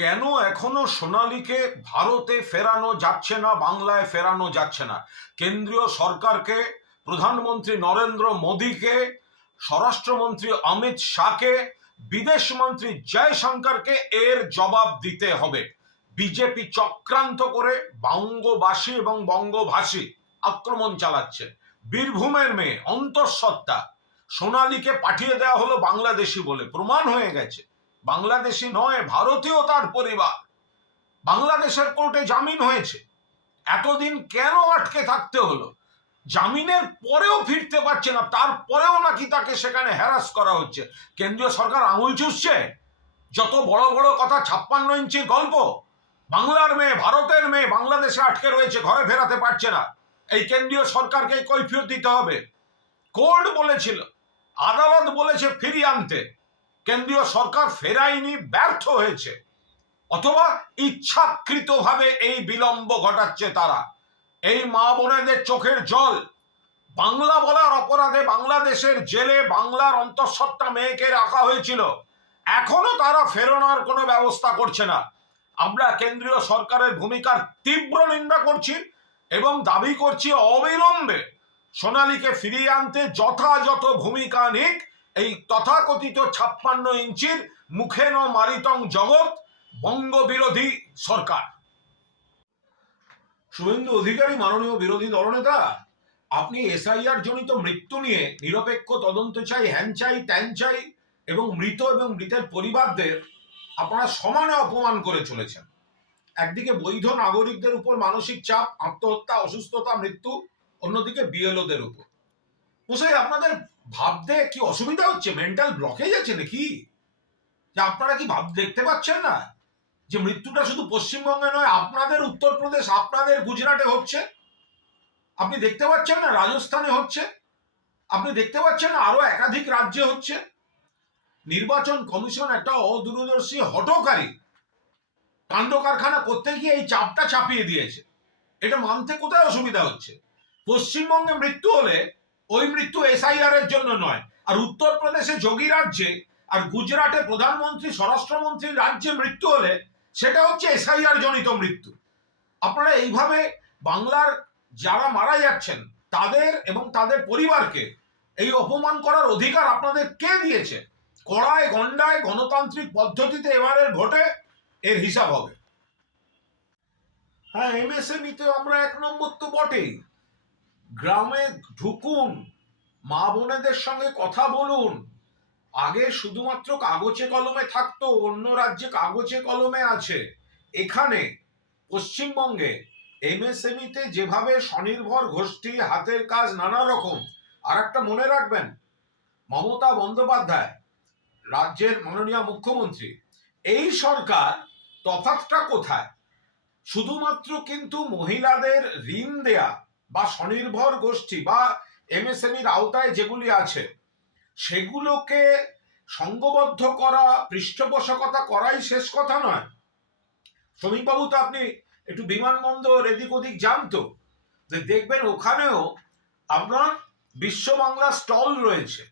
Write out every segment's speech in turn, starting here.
কেন এখনো সোনালীকে ভারতে ফেরানো যাচ্ছে না, বাংলায় ফেরানো যাচ্ছে না? কেন্দ্রীয় সরকারকে, প্রধানমন্ত্রী নরেন্দ্র মোদীকে, স্বরাষ্ট্রমন্ত্রী অমিত শাহকে, বিদেশ মন্ত্রী জয়শঙ্করকে এর জবাব দিতে হবে। বিজেপি চক্রান্ত করে বঙ্গবাসী এবং বঙ্গভাষী আক্রমণ চালাচ্ছে। বীরভূমের মেয়ে অন্তঃসত্ত্বা সোনালীকে পাঠিয়ে দেওয়া হলো বাংলাদেশি বলে, প্রমাণ হয়ে গেছে বাংলাদেশি নয়, ভারতীয় তার পরিবার। বাংলাদেশের কোর্টে জামিন হয়েছে। এতদিন কেন আটকে থাকতে হলো? জামিনের পরেও ফিরতে পারছে না, তারপরেও নাকি তাকে সেখানে হ্যারাস করা হচ্ছে। কেন্দ্রীয় সরকার আঙুল চুষছে। যত বড় বড় কথা, 56 ইঞ্চির গল্প। বাংলার মেয়ে, ভারতের মেয়ে বাংলাদেশে আটকে রয়েছে, ঘরে ফেরাতে পারছে না। এই কেন্দ্রীয় সরকারকে কৈফিয়ত দিতে হবে। কোর্ট বলেছিল, আদালত বলেছে ফিরিয়ে আনতে, কেন্দ্রীয় সরকার ফেরায়নি, ব্যর্থ হয়েছে। অথবা ইচ্ছাকৃতভাবে এই বিলম্ব ঘটাচ্ছে তারা। এই মা বোনেদের চোখের জল, বাংলা বলার অপরাধে বাংলাদেশের জেলে বাংলার অন্তঃসত্ত্বা মেয়েকে রাখা হয়েছিল, এখনো তারা ফেরানোর কোনো ব্যবস্থা করছে না। আমরা কেন্দ্রীয় সরকারের ভূমিকার তীব্র নিন্দা করছি এবং দাবি করছি অবিলম্বে সোনালীকে ফিরিয়ে আনতে যথাযথ ভূমিকা নিক এই তথাকথিত 56 ইঞ্চির মুখে ন মারিতং জগৎ বঙ্গবিরোধী সরকার। শুভেন্দু অধিকারী, মাননীয় বিরোধী দলনেতা, আপনি এসআইআর জনিত মৃত্যু নিয়ে নিরপেক্ষ তদন্ত চাই, হ্যান চাই, ত্যান চাই, এবং মৃত এবং মৃতের পরিবারদের আপনারা সমানে অপমান করে চলেছেন। একদিকে বৈধ নাগরিকদের উপর মানসিক চাপ, আত্মহত্যা, অসুস্থতা, মৃত্যু, অন্যদিকে বিএলওদের উপর। মশাই, আপনাদের ভাবতে কি অসুবিধা হচ্ছে? মেন্টাল ব্লকেজ আছে নাকি? যে আপনারা কি দেখতে পাচ্ছেন না যে মৃত্যুটা শুধু পশ্চিমবঙ্গে নয়, আপনাদের উত্তরপ্রদেশ, আপনাদের গুজরাটে হচ্ছে? আপনি দেখতে পাচ্ছেন না রাজস্থানে হচ্ছে? আপনি দেখতে পাচ্ছেন না আরো একাধিক রাজ্যে হচ্ছে? নির্বাচন কমিশন একটা অদূরদর্শী, হঠকারী কাণ্ড কারখানা করতে গিয়ে এই চাপটা চাপিয়ে দিয়েছে। এটা মানতে কোথায় অসুবিধা হচ্ছে? পশ্চিমবঙ্গে মৃত্যু হলে ওই মৃত্যু এসআইআর এর জন্য নয়, আর উত্তরপ্রদেশে যোগী রাজ্যে আর গুজরাটে প্রধানমন্ত্রী, স্বরাষ্ট্রমন্ত্রীর রাজ্যে মৃত্যু হলে সেটা হচ্ছে এসআইআর জনিত মৃত্যু। আপনারা এইভাবে বাংলার যারা মারা যাচ্ছেন তাদের এবং তাদের পরিবারকে এই অপমান করার অধিকার আপনাদের কে দিয়েছে? কড়ায় গন্ডায় গণতান্ত্রিক পদ্ধতিতে এবারের ভোটে এর হিসাব হবে। হ্যাঁ, এমএসএমইতে আমরা 1 নম্বর তো বটেই। গ্রামে ঢুকুন, মা বোনেদের সঙ্গে কথা বলুন। আগে শুধুমাত্র কাগজে কলমে থাকতো, অন্য রাজ্যে কাগজে কলমে আছে। এখানে পশ্চিমবঙ্গে এমএসএমইতে যেভাবে স্বনির্ভর গোষ্ঠী, হাতের কাজ, নানা রকম। আর একটা মনে রাখবেন, মমতা বন্দ্যোপাধ্যায় রাজ্যের মাননীয় মুখ্যমন্ত্রী, এই সরকার তফাৎটা কোথায়? শুধুমাত্র কিন্তু মহিলাদের ঋণ দেয়া বা স্বনির্ভর গোষ্ঠী বা এমএসএমইর আওতায় যেগুলি আছে সেগুলোকে সংঘবদ্ধ করা, পৃষ্ঠপোষকতা করাই শেষ কথা নয়। শ্রমিকবাবু, তো আপনি একটু বিমানবন্দর এদিক ওদিক যান তো, যে দেখবেন ওখানেও আপনার বিশ্ব বাংলা স্টল রয়েছে,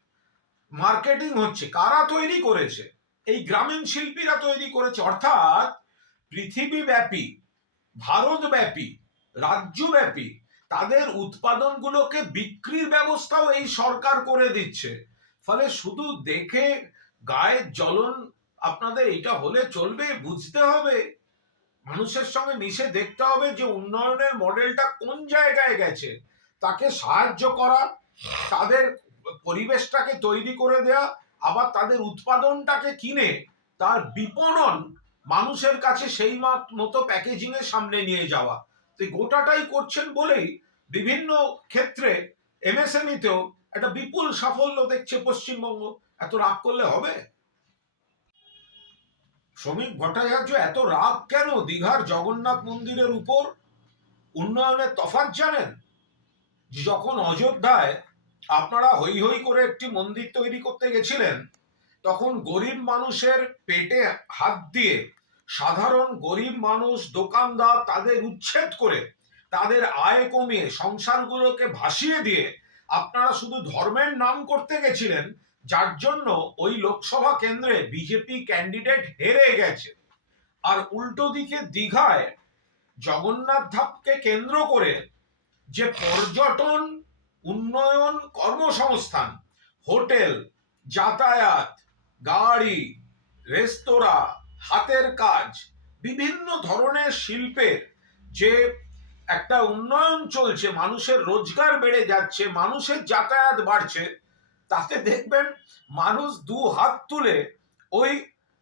মার্কেটিং হচ্ছে। কারা তৈরি করেছে? এই গ্রামীণ শিল্পীরা তৈরি করেছে। অর্থাৎ পৃথিবীব্যাপী, ভারতব্যাপী, রাজ্যব্যাপী তাদের উৎপাদনগুলোকে বিক্রির ব্যবস্থাও এই সরকার করে দিচ্ছে। ফলে শুধু দেখে গায়ের জ্বলন আপনাদের এটা হলে চলবে? বুঝতে হবে, মানুষের সঙ্গে মিশে দেখতে হবে যে উন্নয়নের মডেলটা কোন জায়গায় গেছে, তাকে সাহায্য করা, তাদের পরিবেশটাকে তৈরি করে দেয়া, আবার তাদের উৎপাদনটাকে কিনে তার বিপণন মানুষের কাছে সেই মতো প্যাকেজিং এর সামনে নিয়ে যাওয়া। তো গোটাটাই করছেন বলেই বিভিন্ন ক্ষেত্রে এমএসএমইতেও একটা বিপুল সাফল্য দেখছে পশ্চিমবঙ্গ। এত রাগ করলে হবে? শ্রমিক ভট্টাচার্য, এত রাগ কেন দীঘার জগন্নাথ মন্দিরের উপর? উন্নয়নের তফাৎ জানেন? যখন অযোধ্যায় আপনারা হই হই করে একটি মন্দির তৈরি করতে গেছিলেন, তখন গরিব মানুষের পেটে হাত দিয়ে সাধারণ গরিব মানুষ, দোকানদার, তাদের উচ্ছেদ করে, তাদের আয় কমিয়ে, সংসারগুলোকে ভাসিয়ে দিয়ে আপনারা শুধু ধর্মের নাম করতে গেছিলেন, যার জন্য ওই লোকসভা কেন্দ্রে বিজেপি ক্যান্ডিডেট হেরে গেছে। আর উল্টো দিকে দীঘায় জগন্নাথ ধামকে কেন্দ্র করে যে পর্যটন, উন্নয়ন, কর্মসংস্থান, হোটেল, যাতায়াত, গাড়ি, রেস্তোরাঁ, হাতের কাজ, বিভিন্ন ধরনের শিল্পের যে একটা উন্নয়ন চলছে, মানুষের রোজগার বেড়ে যাচ্ছে, মানুষের যাতায়াত বাড়ছে, তাতে দেখবেন মানুষ দু হাত তুলে ওই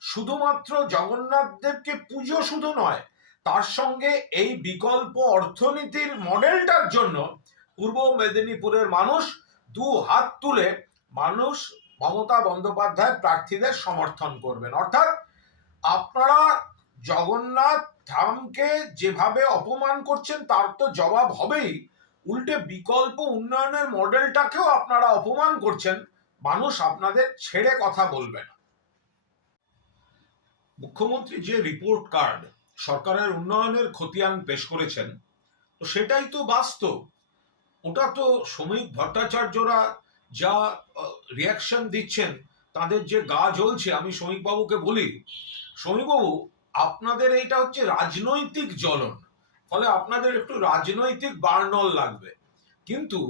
শুধুমাত্র জগন্নাথ দেবকে পুজো শুধু নয়, তার সঙ্গে এই বিকল্প অর্থনীতির মডেলটার জন্য পূর্ব মেদিনীপুরের মানুষ দু হাত তুলে মানুষ মমতা বন্দ্যোপাধ্যায় প্রার্থীদের সমর্থন করবেন। অর্থাৎ আপনারা জগন্নাথ ধামকে যেভাবে অপমান করছেন তার তো জবাব হবেই, উল্টে বিকল্প উন্নয়নের মডেলটাকেও আপনারা অপমান করছেন, মানুষ আপনাদের ছেড়ে কথা বলবে না। মুখ্যমন্ত্রী যে রিপোর্ট কার্ড সরকারের উন্নয়নের খতিয়ান পেশ করেছেন, তো সেটাই তো বাস্তব। ওটা তো শ্রমিক ভট্টাচার্যরা যা রিয়াকশন দিচ্ছেন, তাদের যে গা জ্বলছে, আমি শ্রমিকবাবুকে বলি, শ্রমিকবাবু আপনাদের এইটা হচ্ছে রাজনৈতিক জ্বলন, ফলে আপনাদের একটু রাজনৈতিক বার্নল লাগবে, কিন্তু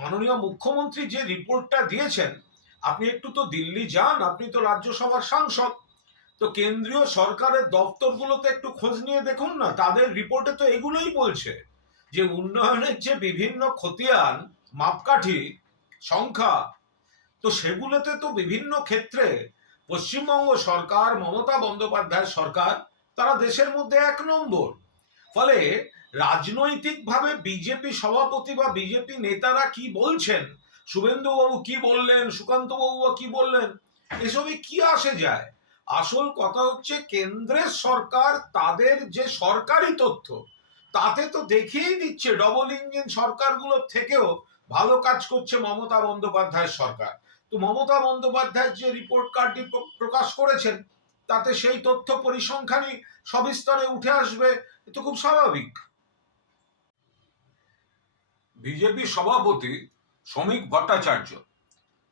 মাননীয় মুখ্যমন্ত্রী যে রিপোর্টটা দিয়েছেন, আপনি একটু তো দিল্লি যান, আপনি তো রাজ্যসভার সাংসদ, তো কেন্দ্রীয় সরকারের দপ্তরগুলোতে একটু খোঁজ নিয়ে দেখুন না, তাদের রিপোর্টে তো এগুলোই বলছে যে উন্নয়নের যে বিভিন্ন খতিয়ান, মাপকাঠি, সংখ্যা, তো সেগুলোতে তো বিভিন্ন ক্ষেত্রে পশ্চিমবঙ্গ সরকার, মমতা বন্দ্যোপাধ্যায় সরকার, তারা দেশের মধ্যে 1 নম্বর। ফলে রাজনৈতিকভাবে বিজেপি সভাপতি বা বিজেপি নেতারা কি বলছেন, শুভেন্দুবাবু কি বললেন, সুকান্ত বাবু কি বললেন, এসবই কি আসে যায়। আসল কথা হচ্ছে কেন্দ্রের সরকার তাদের যে সরকারি তথ্য, তাতে তো দেখিয়েই দিচ্ছে ডবল ইঞ্জিন সরকারগুলোর থেকেও ভালো কাজ করছে মমতা বন্দ্যোপাধ্যায়ের সরকার। তো মমতা বন্দ্যোপাধ্যায় যে রিপোর্ট কার্ডটি প্রকাশ করেছেন, তাতে সেই তথ্য পরিসংখ্যানই সবিস্তরে উঠে আসবে, এ তো খুব স্বাভাবিক। বিজেপি সভাপতি শ্রমিক ভট্টাচার্য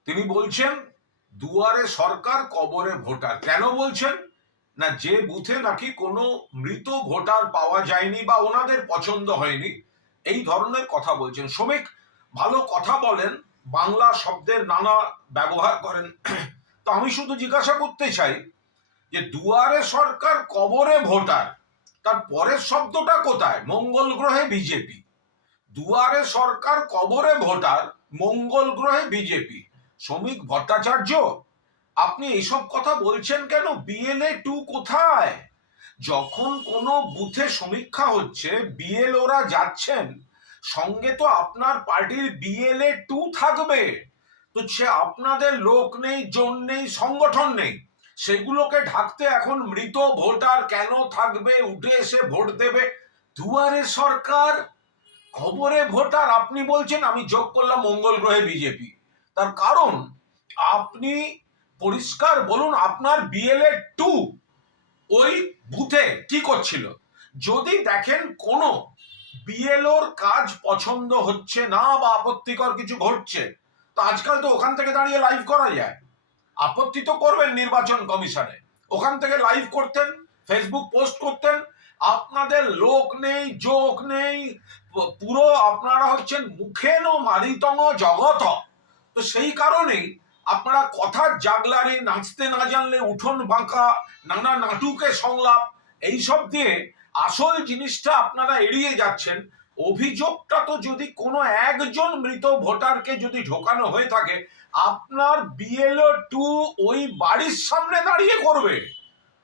তিনি বলছেন দুয়ারে সরকার কবরে ভোটার। কেন বলছেন না, যে বুথে নাকি কোনো মৃত ভোটার পাওয়া যায়নি বা ওনাদের পছন্দ হয়নি, এই ধরনের কথা বলছেন। শ্রমিক ভালো কথা বলেন, বাংলা শব্দের নানা ব্যবহার করেন, তো আমি শুধু জিজ্ঞাসা করতে চাই যে দুয়ারে সরকার কবরে ভোটার, তার পরের শব্দটা কোথায়? মঙ্গল গ্রহে বিজেপি। দুয়ারে সরকার কবরে ভোটার, মঙ্গল গ্রহে বিজেপি। শ্রমিক ভট্টাচার্য আপনি এইসব কথা বলছেন কেন? বিএলএ 2 কোথায়? যখন কোনো বুথে সমীক্ষা হচ্ছে, বিএলওরা যাচ্ছেন, সঙ্গে তো আপনার পার্টির বিএলএ 2 থাকবে। তো সে আপনাদের লোক নেই, জন নেই, সংগঠন নেই, সেগুলোকে ঢাকতে এখন মৃত ভোটার কেন থাকবে, উঠে এসে ভোট দেবে? দুয়ারে সরকার খবরে ভোটার আপনি বলছেন, আমি যোগ করলাম মঙ্গল গ্রহে বিজেপি। তার কারণ আপনি পরিষ্কার বলুন আপনার বিএলএ 2 ওই বুথে কি করছিল। যদি দেখেন কোনো বিএলওর কাজ পছন্দ হচ্ছে না বা আপত্তিকর কিছু ঘটছে, তো আজকাল তো ওখান থেকে দাঁড়িয়ে লাইভ করা যায়। আপত্তি তো করবেন নির্বাচন কমিশনে, ওখান থেকে লাইভ করতেন, ফেসবুক পোস্ট করতেন। আপনাদের লোক নেই, যোগ নেই, পুরো আপনারা হচ্ছেন মুখেন মারিতং জগত। তো সেই কারণেই আপনারা কথার জাগলারি, নাচতে না জানলে উঠোন বাঁকা, নানা নাটুকে সংলাপ, এইসব দিয়ে আসল জিনিসটা আপনারা এড়িয়ে যাচ্ছেন। অভিযোগটা তো যদি কোনো একজন মৃত ভোটারকে যদি ঢোকানো হয়ে থাকে, আপনার বিএলও 2 ওই বাড়ির সামনে দাঁড়িয়ে করবে।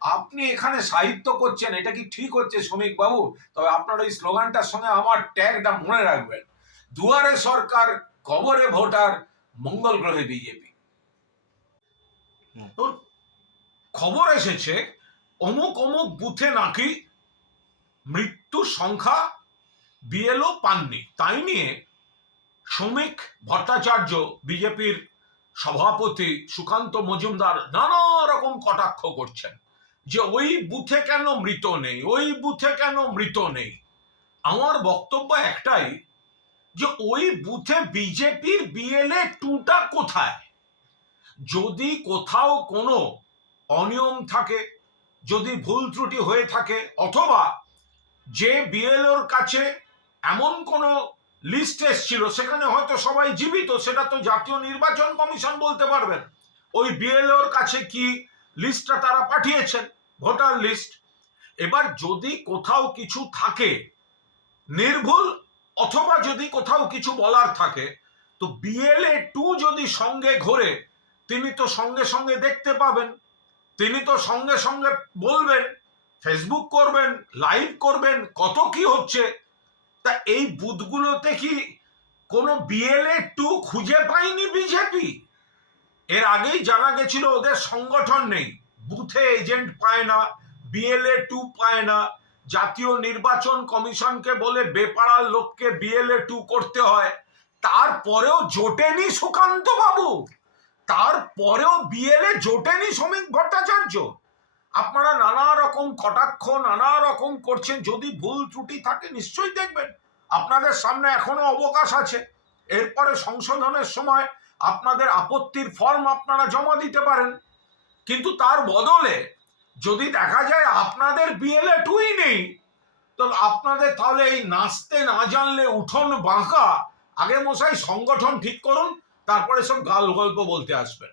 আপনি এখানে সাহিত্য করছেন, এটা কি ঠিক হচ্ছে শ্রমিক বাবু? তবে আপনার ওই স্লোগানটার সঙ্গে আমার ট্যাগটা মনে রাখবেন, দুয়ারে সরকার কবরে ভোটার, মঙ্গল গ্রহে বিজেপি। তোর খবর এসেছে অমুক অমুক বুথে নাকি মৃত্যুর সংখ্যা বিএলও পাননি, তাই নিয়ে শ্রমিক ভট্টাচার্য, বিজেপির সভাপতি সুকান্ত মজুমদার নানা রকম কটাক্ষ করছেন যে ওই বুথে কেন মৃত নেই, ওই বুথে কেন মৃত নেই। আমার বক্তব্য একটাই, যে ওই বুথে বিজেপির বিএলএ 2টা কোথায়? যদি কোথাও কোনো অনিয়ম থাকে, যদি ভুল ত্রুটি হয়ে থাকে, অথবা যে বিএলওর কাছে এমন কোনো লিস্ট এসছিল সেখানে হয়তো সবাই জীবিত, সেটা তো জাতীয় নির্বাচন কমিশন বলতে পারবেন ওই বিএলওর কাছে কি লিস্টটা তারা পাঠিয়েছেন, ভোটার লিস্ট। এবার যদি কোথাও কিছু থাকে নির্ভুল, অথবা যদি কোথাও কিছু বলার থাকে, তো বিএলএ 2 যদি সঙ্গে ঘোরে তিনি তো সঙ্গে সঙ্গে দেখতে পাবেন, তিনি তো সঙ্গে সঙ্গে বলবেন, ফেসবুক করবেন, লাইভ করবেন, কত কি হচ্ছে। তা এই বুথগুলোতে কি কোনো বিএলএ 2 খুঁজে পায়নি বিজেপি? এর আগেই জানা গেছিল ওদের সংগঠন নেই, বুথে এজেন্ট পায় না, বিএলএ 2 পায় না, জাতীয় নির্বাচন কমিশনকে বলে বেপাড়ার লোককে বিএলএ 2 করতে হয়। তারপরেও জোটেনি সুকান্ত বাবু, তারপরেও বিএলএ জোটেনি শ্রমিক ভট্টাচার্য। আপনারা নানা রকম কটাক্ষ নানা রকম করছেন, যদি ভুল ত্রুটি থাকে নিশ্চয়ই দেখবেন, আপনাদের সামনে এখনো অবকাশ আছে, এরপরে সংশোধনের সময় আপনাদের আপত্তির ফর্ম আপনারা জমা দিতে পারেন। কিন্তু তার বদলে যদি দেখা যায় আপনাদের বিএলএ 2ই নেই, তো আপনাদের তাহলে এই নাচতে না জানলে উঠোন বাঁকা, আগে মশাই সংগঠন ঠিক করুন, তারপরে সব গাল গল্প বলতে আসবেন।